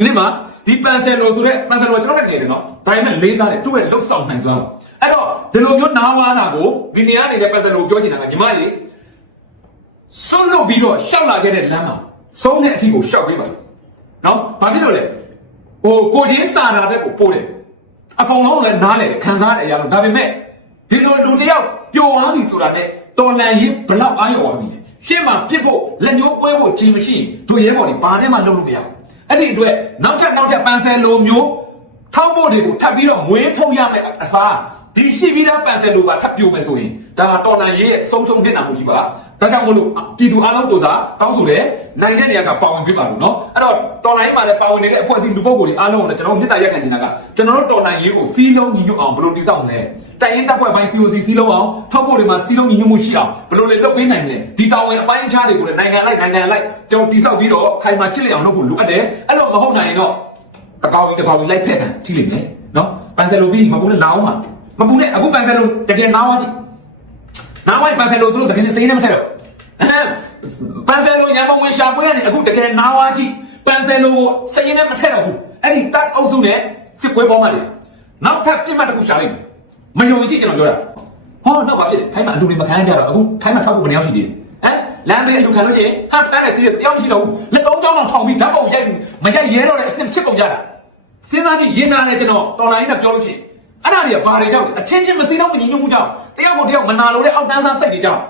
ဒီနေ့မှာဒီပန်ဆယ်လိုဆိုတဲ့ပန်ဆယ်လိုကကျွန်တော်တက်နေတယ်နော်ဒါပေမဲ့လေးစားတယ်သူ့ရဲ့လှုပ်ဆောင်နိုင်စွမ်းအဲ့တော့ဒီလိုမျိုးနားဝါတာကိုဒီနေရာနေတဲ့ပန်ဆယ်လိုပြောချင်တာကညီမကြီးဆွတ်လုပ်ပြီးတော့ရှောက်လာခဲ့တဲ့လမ်းမှာဆုံးတဲ့အထီကိုရှောက်ပေးပါနော်ဘာဖြစ်လို့လဲဟိုကိုချင်းစာတာတဲ့ကိုပို့တယ်အကုန်လုံးလည်းနားလေတယ်ခံစားတယ်ရတော့ဒါပေမဲ့ဒီလိုလူတစ်ယောက်ပျော်သွားပြီဆိုတာနဲ့တော်လန်ရင်ဘလောက်အားရောသွားပြီလဲရှင်းမှာပြစ်ဖို့လက်ညှိုးပွဲဖို့ကြည်မရှိရင်တို့ရဲဘော်တွေဘာနဲ့မှလုပ်လို့မရဘူး အဲ့ဒီအတွက်နောက်ထပ်နောက်ထပ်ပန်ဆယ်လိုမျိုးထောက်ဖို့တွေကိုထပ်ပြီးတော့မွေးထုတ်ရမယ်အစားဒီရှိပြီးသားပန်ဆယ်လိုပါထပ်ပြိုမယ်ဆိုရင်ဒါတော်လန်ရေးရဲ့ဆုံးရှုံးနေတာမှုကြီးပါ ဒါကြောင့်မို့လို့ပြည်သူအလုံးကိုစားတောင်းဆိုတယ်နိုင်တဲ့နေရာကပါဝင်ပေးပါလို့နော်အဲ့တော့တော်လိုင်းမှာလည်းပါဝင်နေတဲ့အဖွဲ့အစည်းလူပုဂ္ဂိုလ်တွေအားလုံးကိုလည်းကျွန်တော်တို့မြစ်တာရက်ခံချင်တာကကျွန်တော်တို့တော်လိုင်းရေးကိုစီးလုံးညီညွတ်အောင်ဘယ်လိုတည်ဆောက်မလဲတိုင်းရင်းတပ်ဖွဲ့ပိုင်း COC စီးလုံးအောင်ထောက်ပို့တွေမှာစီးလုံးညီညွတ်မှုရှိအောင်ဘယ်လိုလဲလုပ်ပေးနိုင်မလဲဒီတာဝန်အပိုင်းအခြားတွေကိုလည်းနိုင်ငံလိုက်နိုင်ငံလိုက်ကျွန်တော်တည်ဆောက်ပြီးတော့ခိုင်မာချစ်လျအောင်လုပ်ဖို့လိုအပ်တယ်အဲ့လိုမဟုတ်နိုင်ရင်တော့တကောင်ကြီးတကောင်ကြီးလိုက်ဖက်ခံကြည့်လိမ့်မယ်နော်ပန်ဆယ်လိုပြီးမပူနဲ့လာအောင်ပါမပူနဲ့အခုပန်ဆယ်လိုတကယ်နားဝါးကြည့် နားဝါပန်ဆယ်လိုသူတို့စကင်းစိမ်းနဲ့မထက်တော့ပန်ဆယ်လိုရံမဝင်ရှာပွေးကနေအခုတကယ်နားဝါကြည့်ပန်ဆယ်လိုစိမ်းနဲ့မထက်တော့ဘူးအဲ့ဒီတက်အုပ်စုနဲ့စစ်ပွဲပေါ်မှာလေနောက်ထပ်ပြစ်မှတ်တစ်ခုရှာလိုက်မယ်မယုံကြည်ကျွန်တော်ပြောတာဟောနောက်ပါဖြစ်တယ်ထိုင်းမှာအလူတွေမခံကြတော့အခုထိုင်းမှာထောက်ဖို့ဘယ်နှယောက်ရှိသေးလဲဟမ်လမ်းဘေးအလူခံလို့ရှိရင်အပ်တန်းနဲ့စီးရတယောက်ရှိတော့ဘူးလက်သုံးချောင်းတော့ထောင်ပြီးဓာတ်ပုံရိုက်မရိုက်ရဲတော့တဲ့အစ်စ်ချစ်ကုန်ကြတာစဉ်းစားကြည့်ရင်နာတယ်ကျွန်တော်တော်လိုင်းနဲ့ပြောလို့ရှိရင် အဲ့ဒါတွေကဘာတွေကြောင့်လဲအချင်းချင်းမစည်းတော့မညီညွတ်မှုကြောင့်တယောက်ကိုတယောက်မနာလို့တဲ့အောက်တန်းစားစိတ်တွေကြောင့်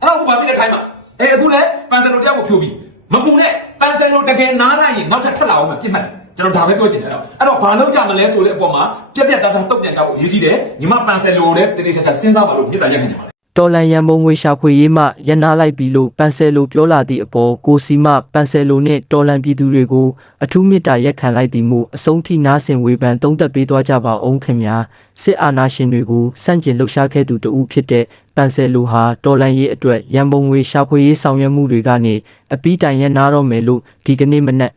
အဲ့တော့အခုဘာဖြစ်တဲ့ထိုင်းမှာအဲအခုလဲပန်ဆယ်လိုတယောက်ကိုဖြိုးပြီးမပူနဲ့ပန်ဆယ်လိုတကယ်နားလိုက်ရင်နောက်ထပ်ထွက်လာအောင်မပြစ်မှတ်တယ်ကျွန်တော်ဒါပဲပြောချင်တယ်အဲ့တော့အဲ့တော့ဘာလုပ်ကြမလဲဆိုတဲ့အပေါ်မှာပြက်ပြက်သားသားတုတ်ပြန်ကြဖို့ရည်ကြည့်တယ်ညီမပန်ဆယ်လိုတဲ့တတိချာချာစဉ်းစားပါလို့မြစ်တာရက်နေကြပါလေ တော်လန်ရန်မုံငွေရှာဖွေရေးမှရန်နာလိုက်ပြီးလို့ပန်ဆယ်လိုပြောလာသည့်အပေါ်ကိုစီမပန်ဆယ်လိုနှင့်တော်လန်ပြည်သူတွေကိုအထူးမေတ္တာရက်ခံလိုက်သည်မို့အဆုံးထိနားဆင်ဝေဖန်သုံးသပ်ပေးသွားကြပါအောင်ခင်ဗျာစစ်အာဏာရှင်တွေကိုစန့်ကျင်လှုပ်ရှားခဲ့သူတဦးဖြစ်တဲ့ပန်ဆယ်လိုဟာတော်လန်ရေးအတွက်ရန်ပုံငွေရှာဖွေရေးဆောင်ရွက်မှုတွေကနေအပီးတိုင်ရန်နာတော့မယ်လို့ဒီကနေ့မနက်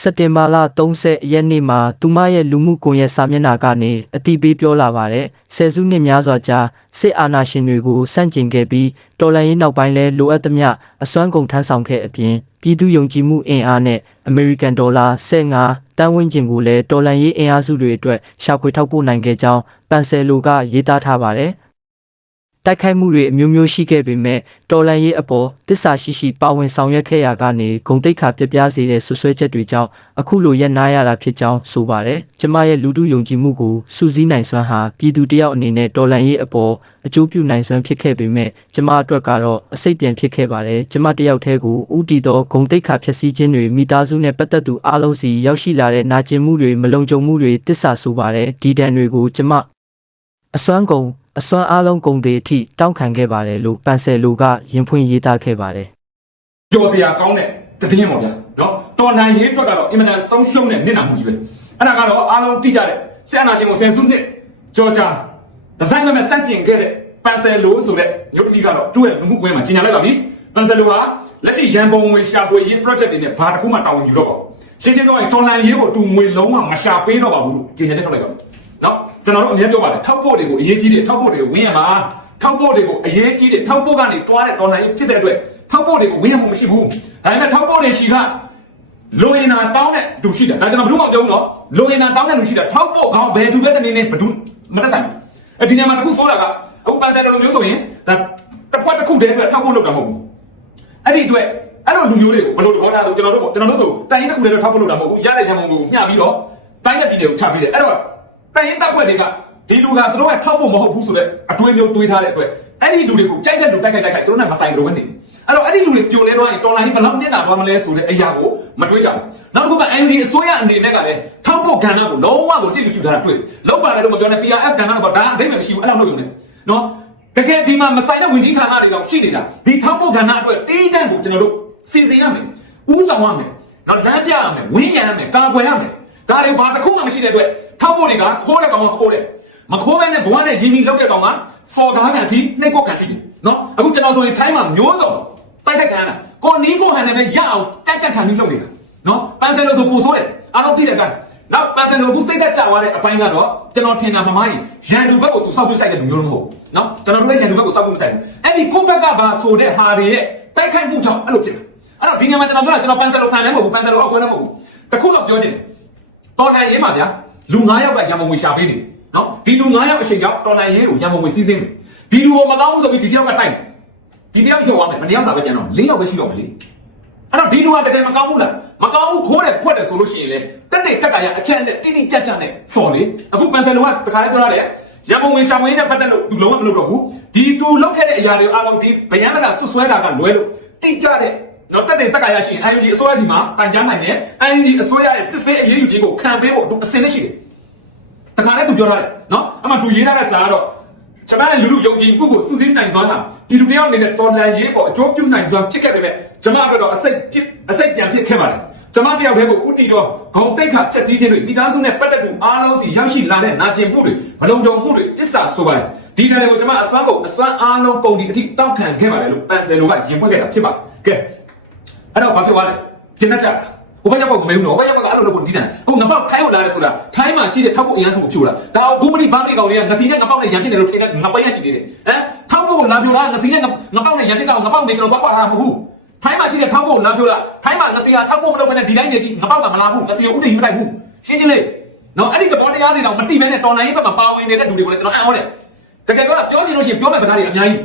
စက်တင်ဘာလ30ရက်နေ့မှာသူမရဲ့လူမှုကွန်ရက်စာမျက်နှာကနေအတိပေးပြောလာပါတယ်။ဆယ်စုနှစ်များစွာကြာစစ်အာဏာရှင်တွေကိုစန့်ကျင်ခဲ့ပြီးတော်လှန်ရေးနောက်ပိုင်းလဲလိုအပ်သမျှအစွမ်းကုန်ထမ်းဆောင်ခဲ့အပြင်ပြည်သူယုံကြည်မှုအင်အားနဲ့အမေရိကန်ဒေါ်လာ15တန်းဝန်းကျင်ကိုလည်းတော်လှန်ရေးအင်အားစုတွေအတွက်ရှာဖွေထောက်ပို့နိုင်ခဲ့ကြောင်းပန်ဆယ်လိုကရေးသားထားပါတယ်။ တိုက်ခိုက်မှုတွေအမျိုးမျိုးရှိခဲ့ပေမဲ့တော်လန်ရေးအပေါ်တစ္ဆာရှိရှိပါဝင်ဆောင်ရွက်ခဲ့ရကနေဂုံတိတ်ခါပြပြစေတဲ့ဆွဆွဲချက်တွေကြောင့်အခုလိုရက်နားရတာဖြစ်ကြောင်းဆိုပါတယ်။ကျမရဲ့လူထုယုံကြည်မှုကိုစူးစီးနိုင်စွမ်းဟာပြည်သူတယောက်အနေနဲ့တော်လန်ရေးအပေါ်အကျိုးပြုနိုင်စွမ်းဖြစ်ခဲ့ပေမဲ့ကျမအတွက်ကတော့အစိတ်ပြန်ဖြစ်ခဲ့ပါတယ်။ကျမတယောက်တည်းကိုဥတီသောဂုံတိတ်ခါဖြစ်စည်းခြင်းတွေမိသားစုနဲ့ပတ်သက်သူအားလုံးစီရောက်ရှိလာတဲ့နာကျင်မှုတွေမလုံခြုံမှုတွေတစ္ဆာဆိုပါတယ်။ဒီတန်တွေကိုကျမအစွမ်းကုန် အစွမ်းအားလုံးကုန်တဲ့အထိတောင်းခံခဲ့ပါတယ်လို့ပန်ဆယ်လိုကရင်ဖွင့်ရေးသားခဲ့ပါတယ်ကြော်စရာကောင်းတဲ့တည်င်းပေါ့ဗျာနော်တော်လန်ရေးအတွက်ကတော့အင်မတန်ဆုံးရှုံးတဲ့နစ်နာမှုကြီးပဲအဲ့ဒါကတော့အားလုံးသိကြတဲ့ဆရာနာရှင်ကိုဆယ်စုနှစ်ကြော်ကြဒီဇိုင်းမဲ့စန့်ကျင်ခဲ့တဲ့ပန်ဆယ်လိုဆိုတဲ့ရုပ်တတိကတော့သူ့ရဲ့လူမှုကွဲမှာကြီးညာလိုက်ပါပြီပန်ဆယ်လိုဟာလက်ရှိရန်ပုံငွေရှာဖွေရေး project တွေနဲ့ဘာတစ်ခုမှတာဝန်ယူတော့ပါဘူးရှင်းရှင်းပြောရင်တော်လန်ရေးကိုသူငွေလုံးဝမရှာပေးတော့ပါဘူးလို့ကြီးညာတဲ့ထုတ်လိုက်ပါနော် ကျွန်တော်တို့အများပြောပါတယ်ထောက်ဖို့တွေကိုအရေးကြီးတယ်ထောက်ဖို့တွေကိုဝင်းရမှာထောက်ဖို့တွေကိုအရေးကြီးတယ်ထောက်ဖို့ကနေတွားတဲ့တော်လန်ရေးဖြစ်တဲ့အတွက်ထောက်ဖို့တွေကိုဝင်းရမှာမရှိဘူးဒါပေမဲ့ထောက်ဖို့တွေရှိကလိုရင်နာတောင်းတဲ့လူရှိတယ်ဒါကျွန်တော်ဘယ်သူမှမပြောဘူးနော်လိုရင်နာတောင်းတဲ့လူရှိတယ်ထောက်ဖို့ခေါင်းဘယ်သူပဲတနေနေဘယ်သူမတက်ဆိုင်ဘူးအဲဒီနေရာမှာတစ်ခုစိုးတာကအခုပန်ဆယ်လိုမျိုးဆိုရင်ဒါတစ်ဖွဲ့တစ်ခုတည်းအတွက်ထောက်ဖို့လုပ်တာမဟုတ်ဘူးအဲ့ဒီအတွက်အဲ့လိုလူမျိုးတွေကိုဘယ်လိုသဘောထားဆိုကျွန်တော်တို့ပေါ့ကျွန်တော်တို့ဆိုတိုင်ရင်တစ်ခုတည်းတော့ထောက်ဖို့လုပ်တာမဟုတ်ဘူးရတဲ့ထံပုံကိုမျှပြီးတော့တိုင်းတဲ့ပြည်တွေကိုချပေးတယ်အဲ့တော့ တိုင်ရင်တပ်ဖွဲ့တွေကဒီလူကသူတို့ကထောက်ဖို့မဟုတ်ဘူးဆိုတော့အတွေးမျိုးတွေးထားတဲ့အတွက်အဲ့ဒီလူတွေကိုကြိုက်တဲ့လူတိုက်ခိုက်တိုက်ခိုက်သူတို့နဲ့မဆိုင်ကြလို့ပဲနေတယ်အဲ့တော့အဲ့ဒီလူတွေပြိုလဲသွားရင်တော်လိုင်းဘယ်လောက်တက်တာသွားမလဲဆိုတဲ့အရာကိုမတွေးကြဘူးနောက်တစ်ခုက NUG အစိုးရအနေနဲ့ကလည်းထောက်ဖို့ကဏ္ဍကိုလုံးဝကိုတိတိကျကျထားတာတွေ့တယ်လောက်ပါတယ်လို့မပြောနဲ့ PRF ကဏ္ဍကတော့ဒါအဓိပ္ပာယ်မရှိဘူးအဲ့လောက်လုပ်ရုံနဲ့နော်တကယ်ဒီမှာမဆိုင်တဲ့ဝင်ကြီးဌာနတွေတော့ရှိနေတာဒီထောက်ဖို့ကဏ္ဍအတွက်တီးတန့်ကိုကျွန်တော်တို့စီစဉ်ရမယ်ဥဆောင်ရမယ်နော်လမ်းပြရမယ်ဝင်းရံရမယ်ကာကွယ်ရမယ် ဒါတွေဘာတစ်ခုမှမရှိတဲ့အတွက်ထောက်ဖို့တွေကခိုးတဲ့ကောင်ကခိုးတယ်မခိုးဘဲနဲ့ဘဝနဲ့ရင်းပြီးလောက်တဲ့ကောင်ကစော်ကားကန်တီနှိပ်ကွက်ကန်တီနော်အခုကျွန်တော်ဆိုရင်ထိုင်းမှာမျိုးစုံတိုက်ခိုက်ခံရတာကိုနီးကိုဟန်နဲ့ပဲရအောင်တက်ချက်ခံပြီးလုပ်နေတာနော်ပန်ဆယ်လိုဆိုပူဆိုးတယ်အားလုံးသိတဲ့အတိုင်းနောက်ပန်ဆယ်လိုဘူးစိတ်သက်ကြသွားတဲ့အပိုင်းကတော့ကျွန်တော်ထင်တာမမိုင်းရန်သူဘက်ကိုသူစောက်ပြဆိုင်တဲ့လူမျိုးတော့မဟုတ်ဘူးနော်ကျွန်တော်တို့လည်းရန်သူဘက်ကိုစောက်ပြဆိုင်တယ်အဲ့ဒီကိုဘက်ကဘာဆိုတဲ့ဟာတွေရဲ့တိုက်ခိုက်မှုကြောင့်အဲ့လိုဖြစ်တာအဲ့တော့ဒီနေရာမှာကျွန်တော်ပြောတာကျွန်တော်ပန်ဆယ်လိုခံလည်းမဟုတ်ဘူးပန်ဆယ်လိုအောက်ဆွဲလည်းမဟုတ်ဘူးတခုတော့ပြောချင်တယ် တော်လှန်ရေးမှာဗျာလူ9ယောက်ကရန်ကုန်ငွေရှာပေးနေတယ်နော်ဒီလူ9ယောက်အချိန်ကြောင့်တော်လှန်ရေးကိုရန်ကုန်ငွေစီးစင်းတယ်ဒီလူကိုမကောင်းဘူးဆိုပြီးဒီတယောက်ကတိုက်တယ်ဒီတယောက်ရုပ်သွားမယ်ဘယ်နှစ်ယောက်စာပဲကျန်တော့၄ယောက်ပဲရှိတော့မယ်လေအဲ့တော့ဒီလူကတကယ်မကောင်းဘူးလားမကောင်းဘူးခိုးတယ်ဖွက်တယ်ဆိုလို့ရှိရင်လေတက်တဲ့တက်ကရအချက်နဲ့တိတိကျကျနဲ့စော်လေအခုပန်ဆယ်လုံးကတခါလေးပြောရတယ်ရန်ကုန်ငွေရှာမွေးနဲ့ပတ်သက်လို့သူလုံးဝမလုပ်တော့ဘူးဒီသူလုပ်ခဲ့တဲ့အရာတွေအားလုံးဒီဗယံကဆွဆွဲတာကလွဲလို့တိကျတဲ့ တော့တက်တဲ့တက်ကရရှိရင် ING အစိုးရစီမှာတိုင်ကြားနိုင်တယ် ING အစိုးရရဲ့စစ်ဆေးအရေးယူခြင်းကိုခံပေးဖို့သူအစင်းနဲ့ရှိတယ်တခါနဲ့သူပြောထားတယ်နော်အမှသူရေးထားတဲ့စာကတော့ကျွန်တော်လူလူယုံကြည်မှုကိုစုစည်းနိုင်စွမ်းဟာဒီလူတယောက်အနေနဲ့တော်လှန်ရေးပေါ်အကျိုးပြုနိုင်စွမ်းဖြစ်ခဲ့ပေမဲ့ကျွန်မတို့တော့အစိတ်ဖြစ်အစိတ်ပြန်ဖြစ်ခဲ့ပါတယ်ကျွန်မတယောက်တည်းကိုဥတီတော့ဂုံတိတ်ခချက်စည်းခြင်းတွေမိသားစုနဲ့ပတ်သက်သူအားလုံးစီရောက်ရှိလာတဲ့နာကျင်မှုတွေမလုံခြုံမှုတွေတစ္ဆာဆိုပါတယ်ဒီတည်းကိုကျွန်မအစွမ်းကုန်အစွမ်းအားလုံးကုန်ဒီအထိတောက်ခံခဲ့ပါတယ်လို့ပန်ဆယ်လိုကရင်ဖွင့်ခဲ့တာဖြစ်ပါတယ်ကဲ အဲ့တော့ဘာဖြစ်သွားလဲကျင်းတတ်ကြဟိုဘက်ရောက်တော့မမေဘူးနော်ဟိုဘက်ရောက်တော့အဲ့လိုလုပ်ကိုဒီတန်ဟိုငပောက်ထိုင်းကိုလာတယ်ဆိုတာထိုင်းမှာရှိတဲ့ထောက်ဖို့အင်အားစုကိုဖြိုးတာဒါအောင်ဘူးမတိဘာမတိကောင်တွေကငစီနဲ့ငပောက်နဲ့ရန်ဖြစ်တယ်လို့ထင်တဲ့ငပိတ်ရရှိသေးတယ်ဟမ်ထောက်ဖို့လာဖြိုးတာငစီနဲ့ငပောက်နဲ့ရန်ဖြစ်ကောင်ငပောက်နေကျွန်တော်သွားခွာတာမဟုတ်ဘူးထိုင်းမှာရှိတဲ့ထောက်ဖို့လာဖြိုးတာထိုင်းမှာငစီကထောက်ဖို့မလုပ်ဘဲနဲ့ဒီတိုင်းနေဒီငပောက်ကမလာဘူးငစီကဥတည်ယူလိုက်ဘူးရှင်းရှင်းလေးနော်အဲ့ဒီတဘောတရားတွေတော့မတိမဲနဲ့တော်လိုင်းရေးဘက်မှာပါဝင်နေတဲ့လူတွေကိုလည်းကျွန်တော်အံ့ဩတယ်တကယ်တော့ပြောချင်လို့ရှိရင်ပြောမဲ့စကားတွေအများကြီး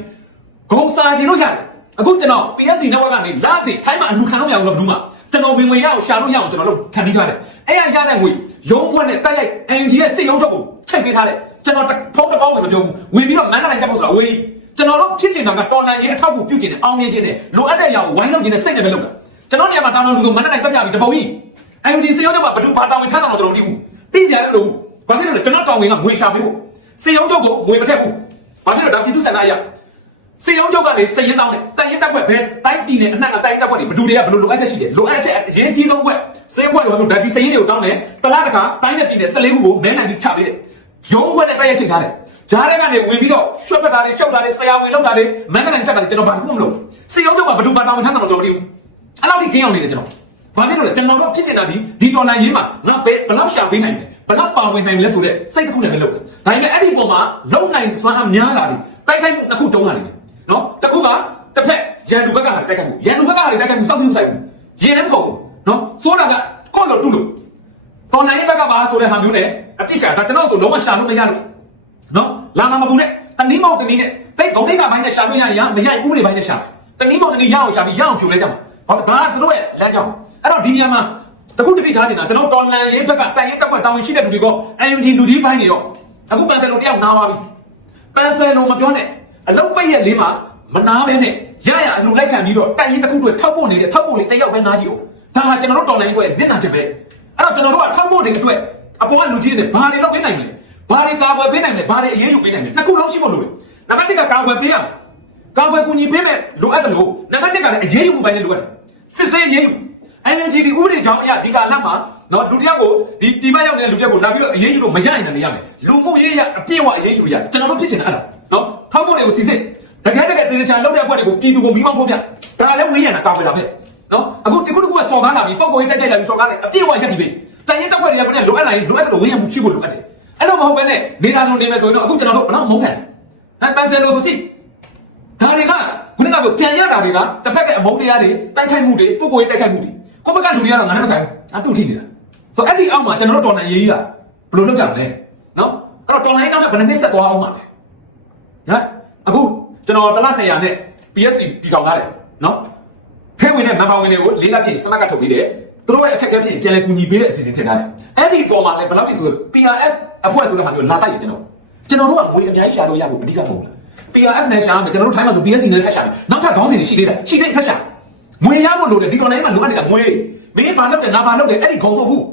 ဂုံစာချင်လို့ရတယ် အခုကျွန်တော် PSC network ကနေလာစီထိုင်းမှာအလူခံလို့မရဘူးလို့ဘယ်သူမှကျွန်တော်ဝင်ဝင်ရအောင်ရှာလို့ရအောင်ကျွန်တော်တို့ခံပြီးထားတယ်အဲ့ရရတဲ့ငွေရုံးဖွဲ့နဲ့တိုက်ရိုက် NG ရဲ့စစ်ရုံးထုတ်ကိုချိန်ပေးထားတယ်ကျွန်တော်ဖုန်းတကောင်းဝင်မပြောဘူးဝင်ပြီးတော့မန္တလေးတက်ဖို့ဆိုတာဝေးကျွန်တော်တို့ဖြစ်ချင်တာကတော်လန်ရေးအထောက်အကူပြုချင်တယ်အောင်မြင်ချင်တယ်လိုအပ်တဲ့အရာကိုဝိုင်းလုပ်ချင်တဲ့စိတ်နဲ့ပဲလုပ်တာကျွန်တော်နေရာမှာတောင်းတလူဆိုမန္တလေးတက်ပြပြီးတပုံကြီး NG စစ်ရုံးထုတ်ကဘယ်သူဘာတောင်းဝင်ထားတာတော့ကျွန်တော်မသိဘူးပြီးစရာလည်းမလိုဘူးဘာဖြစ်လို့လဲကျွန်တော်တောင်းဝင်ကငွေရှာပေးဖို့စစ်ရုံးထုတ်ကိုငွေမထက်ဘူးဘာဖြစ်လို့ဒါပြည်သူ့ဆန္ဒအရာ စေရုံးချုပ်ကနေစရင်တောင်းတယ်တိုင်ရင်တက်ခွက်ဘယ်တိုင်းပြည်နဲ့အနှံ့ကတိုင်းတက်ခွက်တွေဘယ်သူတွေကဘယ်လိုလိုအပ်ချက်ရှိတယ်လိုအပ်ချက်အရေးကြီးဆုံးခွက်စေခွက်လိုမျိုးဒါဒီစရင်တွေကိုတောင်းတယ်တလားတစ်ခါတိုင်းနဲ့ပြည်နဲ့14ခုကိုမဲနိုင်ပြီးချပေးတယ်ရုံးခွက်နဲ့တိုက်ရိုက်ချိန်ထားတယ်ဂျားထဲကနေဝင်ပြီးတော့ရွှက်ပတ်တာတွေရှုပ်တာတွေဆရာဝင်လောက်တာတွေမန္တလေးတက်တာတွေကျွန်တော်ဘာမှမလုပ်စေရုံးချုပ်မှာဘယ်သူဘာတောင်းဝင်ထားတာတော့ကျွန်တော်မသိဘူးအဲ့လောက်ထိကင်းအောင်နေတယ်ကျွန်တော်ဘာဖြစ်လို့လဲကျွန်တော်တို့ဖြစ်ချင်တာဒီဒီတော်လိုင်းရေးမှာငါဘယ်ဘယ်လောက်ရှာပေးနိုင်လဲဘယ်လောက်ပါဝင်နိုင်လဲဆိုတဲ့စိတ်တစ်ခုနဲ့ပဲလုပ်တယ်ဒါပေမဲ့အဲ့ဒီပုံမှာလုံနိုင်စွမ်းအားများလာတယ်တိုက်ခိုက်မှုတစ်ခုတုံးလာတယ် နော်တစ်ခုကတစ်ဖက်ရန်သူဘက်ကဟာတိုက်ခိုက်မှုရန်သူဘက်ကဟာတိုက်ခိုက်မှုစောက်ပြီးဆိုင်မှုရင်လည်းမဟုတ်ဘူးနော်ဆိုတာကကော့လို့တူလို့တော်နိုင်ဘက်ကပါဆိုတဲ့ဟာမျိုးနဲ့အတိတ်ရှာဒါကျွန်တော်ဆိုလုံးဝရှာလို့မရလို့နော်လာမမပူနဲ့တနည်းမောက်တနည်းနဲ့တိတ်ဂုံတိတ်ကဘိုင်းနဲ့ရှာလို့ရရင်မရဥပဒေဘိုင်းနဲ့ရှာတနည်းမောက်တနည်းရအောင်ရှာပြီးရအောင်ဖြိုလဲကြမှာဘာဘာသူတို့ရဲ့လမ်းကြောင်းအဲ့တော့ဒီနေရာမှာတခုတတိထားနေတာကျွန်တော်တော်လန်ရေးဘက်ကတိုင်ရင်တက်ွက်တောင်းရှိတဲ့လူတွေက UNG လူကြီးဘိုင်းနေတော့အခုပန်ဆယ်လိုတယောက်နားသွားပြီပန်ဆယ်လိုမပြောနဲ့ အလုတ်ပိတ်ရဲ့လေးမှာမနာပဲနဲ့ရရအလူလိုက်ခံပြီးတော့တိုင်ရင်တစ်ခုတွေထောက်ဖို့နေတဲ့ထောက်ဖို့လေးတယောက်ပဲနားကြည့်အောင်ဒါဟာကျွန်တော်တို့တော်လိုင်းပွဲမျက်နှာချက်ပဲအဲ့တော့ကျွန်တော်တို့ကထောက်ဖို့တွေအတွက်အပေါ်ကလူကြီးတွေဘာတွေလုပ်ပေးနိုင်မလဲဘာတွေကာကွယ်ပေးနိုင်မလဲဘာတွေအရေးယူပေးနိုင်မလဲနှစ်ခုလုံးရှိဖို့လိုတယ်နံပါတ်1ကကာကွယ်ပေးရမယ်ကာကွယ်ကူညီပေးမယ်လိုအပ်တယ်လို့နံပါတ်2ကလည်းအရေးယူမှုပိုင်းလည်းလိုအပ်တယ်စစ်စေးအရေးယူ ING ဒီဥပဒေကြောင့်အရာဒီကာလမှာနော်လူတစ်ယောက်ကိုဒီဒီဘက်ရောက်နေတဲ့လူတစ်ယောက်ကိုလာပြီးတော့အရေးယူလို့မရရင်လည်းမရမယ်လူမှုရေးရအပြည့်အဝအရေးယူရကျွန်တော်တို့ဖြစ်ချင်တာအဲ့ဒါ နော်ထောက်ဖို့တွေကိုစီစစ်တကယ်တကယ်တေချာလောက်တဲ့ဘက်တွေကိုပြည်သူကိုမိမောင်းဖို့ပြဒါလည်းဝေးရတာကောင်းပြီလားပဲနော်အခုဒီခုတစ်ခုကစော်ကားလာပြီပုံကိုရေးတက်ကြိုက်လာပြီစော်ကားတယ်အပြည့်အဝရက်ဒီပဲတိုင်ရင်တက်ခွက်တွေကလည်းလိုအပ်လာရင်လိုအပ်တယ်လို့ဝေးရမှုဖြစ်ဖို့လိုအပ်တယ်အဲ့လိုမဟုတ်ဘဲနဲ့နေတာလုံးနေမယ်ဆိုရင်တော့အခုကျွန်တော်တို့ဘယ်တော့မုန်းခံဟမ်ပန်ဆယ်လို့ဆိုကြည့်ဒါတွေကခုနကပြောပြန်ရတာတွေကတစ်ဖက်ကအမုန်းတရားတွေတိုက်ခိုက်မှုတွေပုံကိုရေးတိုက်ခိုက်မှုတွေကိုယ့်ဘက်ကလူတွေကတော့ငါနဲ့မဆိုင်ဘူးအတူထိနေတာဆိုအဲ့ဒီအောက်မှာကျွန်တော်တို့တော်နိုင်ရေးကြီးကဘယ်လိုလုပ်ကြမလဲနော်အဲ့တော့တော်နိုင်နောက်ထပ်ဘယ်နှစ်ဆက်သွားအောင်မှာလဲ ဟမ်အခုကျွန်တော်တစ်လ200နဲ့ PSC တီဆောင်ထားတယ်နော်ထဲဝင်တဲ့ member ဝင်တွေကိုလေးလပြည့်စမတ်ကထုတ်ပေးတယ်သူတို့ရဲ့အခက်အခဲဖြစ်ရင်ပြန်လည်ကူညီပေးတဲ့အစီအစဉ်ထည့်ထားတယ်အဲ့ဒီပေါ်မှာလည်းဘယ်လောက်ဖြစ်ဆို PRF အဖွဲ့ဆိုတဲ့ဟာမျိုးလာတိုက်တယ်ကျွန်တော်ကျွန်တော်တို့ကငွေအများကြီးရှာလို့ရဖို့အဓိကမဟုတ်ဘူး PRF နဲ့ရှာမယ်ကျွန်တော်တို့ထိုင်းမှာဆို PSC နဲ့ထပ်ရှာတယ်နောက်ထပ်ခေါင်းစဉ်တွေရှိသေးတယ်ရှိသေးထပ်ရှာငွေရဖို့လိုတယ်ဒီ online မှာလိုအပ်နေတာငွေမင်းဘာလုပ်တယ်ငါဘာလုပ်တယ်အဲ့ဒီခေါင်းမဟုတ်ဘူး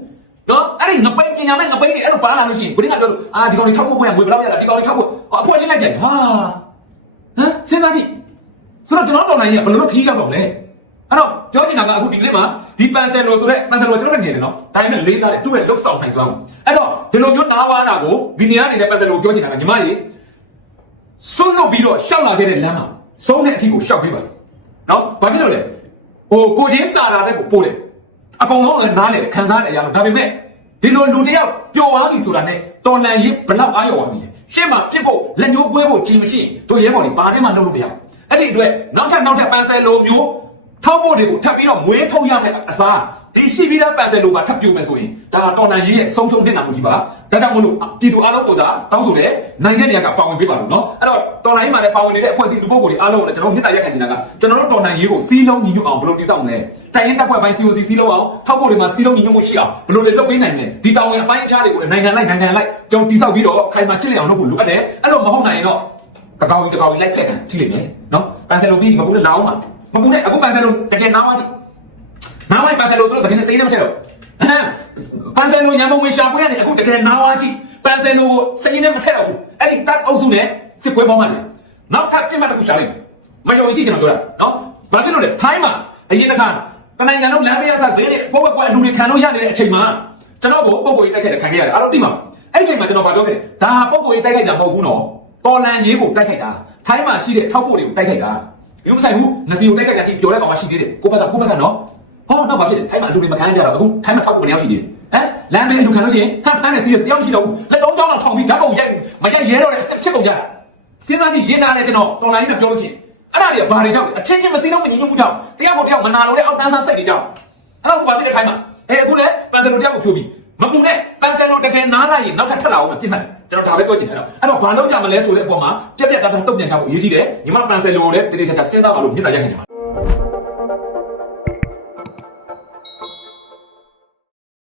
နော်အဲ့ဒီငပိတ်ပညာမဲ့ငပိတ်တွေအဲ့လိုပါလာလို့ရှိရင်ဘယ်ကပြောလို့အာဒီကောင်တွေထောက်ဖို့ခွင့်ငွေဘယ်လောက်ရတာဒီကောင်တွေထောက်ဖို့အဖွဲ့ချင်းလိုက်ပြန်ဟာဟမ်စဉ်းစားကြည့်ဆိုတော့ကျွန်တော်တော်နိုင်ရင်ဘယ်လိုလုပ်ခီးရောက်တော့လဲအဲ့တော့ပြောချင်တာကအခုဒီကလေးမှာဒီပန်ဆယ်လိုဆိုတဲ့ပန်ဆယ်လိုကျွန်တော်လည်းငယ်တယ်နော်ဒါပေမဲ့လေးစားတယ်သူ့ရဲ့လုတ်ဆောင်နိုင်စွမ်းအဲ့တော့ဒီလိုမျိုးနားဝါးတာကိုဗီနီယာအနေနဲ့ပန်ဆယ်လိုပြောချင်တာကညီမကြီးဆွတ်လုပ်ပြီးတော့ရှောက်လာခဲ့တဲ့လမ်းမှာဆုံးတဲ့အထီကိုရှောက်ပေးပါနော်ဘာဖြစ်လို့လဲဟိုကိုချင်းစာလာတဲ့ကိုပို့တယ် အကောင်လုံးလည်းနားလေခံစားတယ်ရအောင်ဒါပေမဲ့ဒီလိုလူတယောက်ပျော်သွားပြီဆိုတာနဲ့တော်လန်ရေးဘလောက်အားရသွားပြီလဲရှင်းမှာပြစ်ဖို့လက်ညှိုးကွဲဖို့ကြီးမရှိရင်တို့ရဲဘော်တွေဘာနဲ့မှလုပ်လို့မရဘူးအဲ့ဒီအတွက်နောက်ထပ်နောက်ထပ်ပန်းဆယ်လိုမျိုးထောက်ဖို့တွေကိုထပ်ပြီးတော့မွေးထုတ်ရမယ့်အစား ဒီရှိပြီးသားပန်ဆယ်လိုပါထပ်ပြိုမယ်ဆိုရင်ဒါတော်လန်ရေးရဲ့ဆုံးရှုံးတင်တာမှုကြီးပါဒါကြောင့်မလို့ပြည်သူအားလုံးကိုစားတောင်းဆိုတယ်နိုင်ငံတွေကပါဝင်ပေးပါလို့နော်အဲ့တော့တော်လန်ရေးမှာလည်းပါဝင်နေတဲ့အဖွဲ့အစည်းလူပုဂ္ဂိုလ်တွေအားလုံးကိုလည်းကျွန်တော်မြစ်တာရက်ခံချင်တာကကျွန်တော်တို့တော်လန်ရေးကိုစီးလုံးညီညွတ်အောင်ဘယ်လိုတည်ဆောက်မလဲတိုင်ရင်တပ်ဖွဲ့ပိုင်း COC စီးလုံးအောင်ထောက်ဖို့တွေမှာစီးလုံးညီညွတ်မှုရှိအောင်ဘယ်လိုလဲလုပ်ပေးနိုင်မလဲဒီတောင်ဝင်အပိုင်းအခြားတွေကိုနိုင်ငံလိုက်နိုင်ငံလိုက်ကျွန်တော်တည်ဆောက်ပြီးတော့ခိုင်မာချစ်လျအောင်လုပ်ဖို့လိုအပ်တယ်အဲ့လိုမဟုတ်နိုင်ရင်တော့တကောင်ကြီးတကောင်ကြီးလိုက်ခက်ခံထိနေမယ်နော်ပန်ဆယ်လိုပြီးမပူနဲ့လာအောင်ပါမပူနဲ့အခုပန်ဆယ်လိုတကယ်နားပါစီနား ဝိုင်းပန်ဆယ်လိုသူတို့စကင်းစိတ်နဲ့မထည့်တော့ပန်ဆယ်လိုရန်ပုံဝင်ရှာပွေးရတယ်အခုတကယ်နားဝါကြည့်ပန်ဆယ်လိုကိုစိတ်နဲ့မထည့်တော့ဘူးအဲ့ဒီတတ်အုပ်စုနဲ့စစ်ပွဲပေါင်းမှလည်းနောက်ထပ်ပြင်မှတစ်ခုရှာလိုက်မယုံကြည်ကျွန်တော်ပြောတာနော်ဘာဖြစ်လို့လဲထိုင်းမှာအရင်တစ်ခါတနိုင်ငံလုံးလမ်းပေးရဆက်ဈေးနဲ့ပို့ပွက်ပွက်အလူတွေခံလို့ရနေတဲ့အချိန်မှာကျွန်တော်ကိုပုံကိုကြီးတိုက်ခိုက်တယ်ခံခဲ့ရတယ်အားလုံးသိမှာအဲ့ဒီအချိန်မှာကျွန်တော်ဗာပြောခဲ့တယ်ဒါပုံကိုကြီးတိုက်ခိုက်တာမဟုတ်ဘူးနော်တော်လန်ရေးကိုတိုက်ခိုက်တာထိုင်းမှာရှိတဲ့ထောက်ပို့တွေကိုတိုက်ခိုက်တာဘယ်မဆိုင်ဘူးငစီကိုတိုက်ခိုက်တာဒီပြောတဲ့ကောင်မှရှိသေးတယ်ကိုဘက်ကကိုဘက်ကနော် ဟောတော့ဘာဖြစ်လဲထိုင်းမှာအလူတွေမခံကြတော့အခုထိုင်းမှာထောက်ဖို့ဘယ်နှစ်ယောက်ရှိသေးလဲဟမ်လမ်းဘေးအလူခံလို့ရှိရင်ဟမ်ဖမ်းနေစီးရတယောက်ရှိတော့ဘူးလက်တော့ကြောင်းတော့ထောင်ပြီးဓာတ်ပုံရိုက်မရိုက်ရဲတော့တဲ့အစ်ချက်ကုန်ကြတာစဉ်းစားကြည့်ရေးနာတယ်ကျွန်တော်တော်လိုင်းနဲ့ပြောလို့ရှိရင်အဲ့ဒါတွေကဘာတွေကြောင့်လဲအချင်းချင်းမစီးတော့မညီညွတ်မှုကြောင့်တယောက်ကိုတယောက်မနာလို့တဲ့အောက်တန်းစားစိတ်တွေကြောင့်အဲ့တော့ဘာဖြစ်လဲထိုင်းမှာအဲအခုလေပန်ဆယ်လိုတယောက်ကိုဖြိုးပြီးမပူနဲ့ပန်ဆယ်လိုတကယ်နားလိုက်ရင်နောက်ထပ်ဆက်လာအောင်မဖြစ်မှတ်ကျွန်တော်ဒါပဲပြောချင်တယ်အဲ့တော့ဘာလုပ်ကြမလဲဆိုတဲ့အပေါ်မှာပြက်ပြက်တတ်တတ်တုံ့ပြန်ချဖို့အရေးကြီးတယ်ညီမပန်ဆယ်လိုကိုလည်းတတိချာချာစဉ်းစားပါလို့မြင်တာရက်ခင်ချင်ပါ